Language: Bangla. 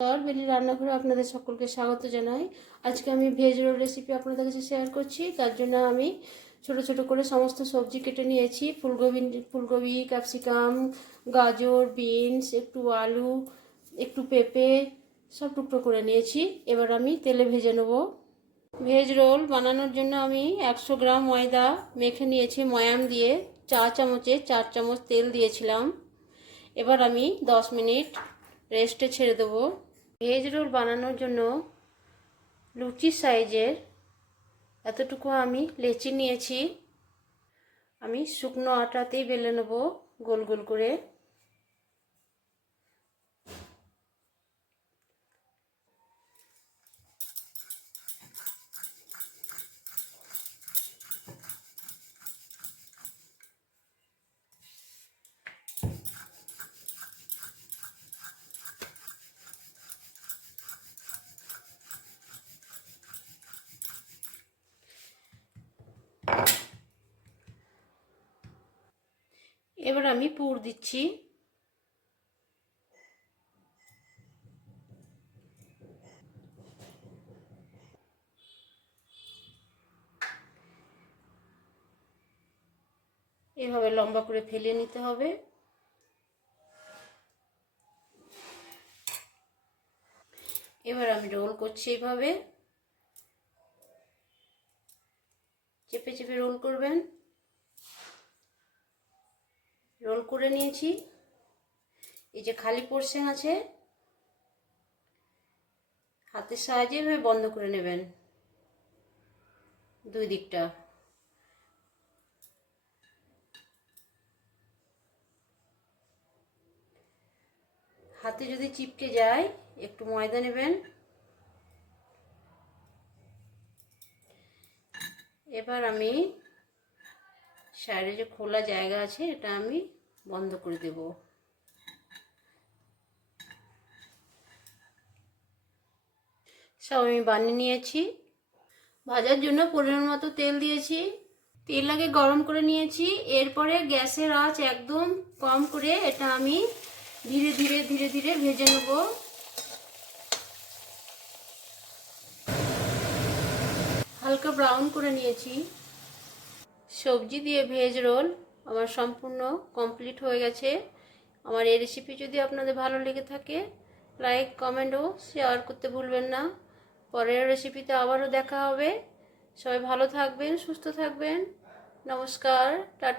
বেলি রান্নাঘরে আপনাদের সকলকে স্বাগত জানাই। আজকে আমি ভেজ রোল রেসিপি আপনাদের কাছে শেয়ার করছি। তার জন্য আমি ছোট ছোট করে সমস্ত সবজি কেটে নিয়েছি। ফুলকপি, ক্যাপসিকাম, গাজর, বিনস, একটু আলু, একটু পেঁপে সব টুকরো করে নিয়েছি। এবার আমি তেলে ভেজে নেব। ভেজ রোল বানানোর জন্য আমি 100 গ্রাম ময়দা মেখে নিয়েছি ময়াম দিয়ে। চা চামচে 4 চামচ তেল দিয়েছিলাম। এবার আমি 10 মিনিট রেস্টে ছেড়ে দেবো। ভেজ রোল বানানোর জন্য লুচি সাইজের এতটুকু আমি লেচি নিয়েছি। আমি শুকনো আটাতেই বেলে নেব গোল গোল করে। এবার আমি পুর দিচ্ছি। এভাবে লম্বা করে ফেলে নিতে হবে। এবার আমি রোল করছি। এইভাবে চেপে চেপে রোল করবেন। রোল করে নিয়েছি। এই যে খালি পোর্শন আছে, হাতের সাহায্যে এভাবে বন্ধ করে নেবেন দুই দিকটা। হাতে যদি চিপকে যায় একটু ময়দা নেবেন। এবার আমি সাইডে যে খোলা জায়গা আছে এটা আমি বন্ধ করে দেব। সব আমি বানিয়ে নিয়েছি। ভাজার জন্য পরিমাণ মতো তেল দিয়েছি। তেল আগে গরম করে নিয়েছি। এরপরে গ্যাসের আঁচ একদম কম করে এটা আমি ধীরে ধীরে ধীরে ধীরে ভেজে নেব। হালকা ব্রাউন করে নিয়েছি। সবজি দিয়ে ভেজ রোল আমার সম্পূর্ণ কমপ্লিট হয়ে গেছে। আমার এই রেসিপি যদি আপনাদের ভালো লেগে থাকে লাইক, কমেন্ট ও শেয়ার করতে ভুলবেন না। পরের রেসিপিতে আবারও দেখা হবে। সবাই ভালো থাকবেন, সুস্থ থাকবেন। নমস্কার, টাটা।